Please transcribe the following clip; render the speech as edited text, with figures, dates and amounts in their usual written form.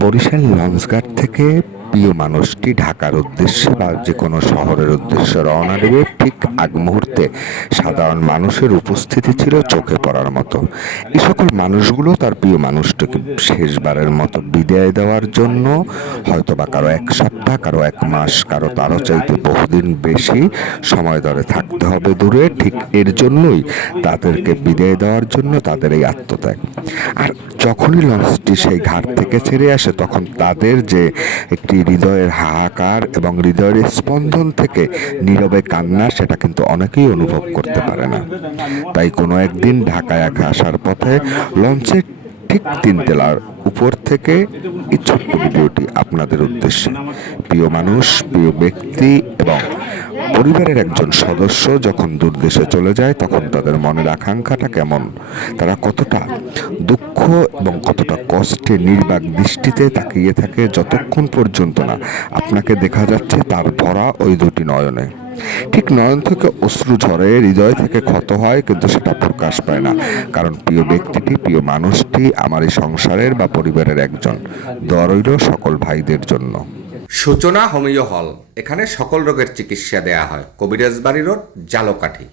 বরিশাল লঞ্চঘাট থেকে প্রিয় মানুষটি ঢাকার উদ্দেশ্যে বা যে কোনো শহরের উদ্দেশ্যে রওনা দেবে ঠিক আগ মুহূর্তে সাধারণ মানুষের উপস্থিতি ছিল চোখে পড়ার মতো। এই সকল মানুষগুলো তার প্রিয় মানুষটিকে শেষবারের মতো বিদায় দেওয়ার জন্য হয়তোবা কারো এক সপ্তাহ, কারো এক মাস, কারো তারও চাইতে বহুদিন বেশি সময় ধরে থাকতে হবে দূরে। ঠিক এর জন্যই তাদেরকে বিদায় দেওয়ার জন্য তাদের এই আত্মত্যাগ। আর যখনই লঞ্চটি সেই ঘাট থেকে ছেড়ে আসে তখন তাদের যে একটি হৃদয়ের হাহাকার এবং হৃদয়ের স্পন্দন থেকে নীরবে কান্না, সেটা কিন্তু অনেকেই অনুভব করতে পারে না। তাই কোনো একদিন ঢাকায় আসার পথে লঞ্চের ঠিক 3 তলার উপর থেকে এই ছোট্ট ভিডিওটি আপনাদের উদ্দেশ্যে। প্রিয় মানুষ, প্রিয় ব্যক্তি এবং পরিবারের একজন সদস্য যখন দূরদেশে চলে যায় তখন তাদের মনের আকাঙ্ক্ষাটা কেমন, তারা কতটা দুঃখ এবং কতটা কষ্টে নির্বাক দৃষ্টিতে তাকিয়ে থাকে যতক্ষণ পর্যন্ত না আপনাকে দেখা যাচ্ছে তার ভরা ওই দুটি নয়নে। ঠিক নয়ন থেকে অশ্রু ঝরে, হৃদয় থেকে ক্ষত হয়, কিন্তু সেটা প্রকাশ পায় না, কারণ প্রিয় ব্যক্তিটি, প্রিয় মানুষটি আমার এই সংসারের বা পরিবারের একজন। দোয়া রইল সকল ভাইদের জন্য। সূচনা হোমিও হল, এখানে সকল রোগের চিকিৎসা দেয়া হয়। কবিরাজবাড়ি রোড, জালকাঠি।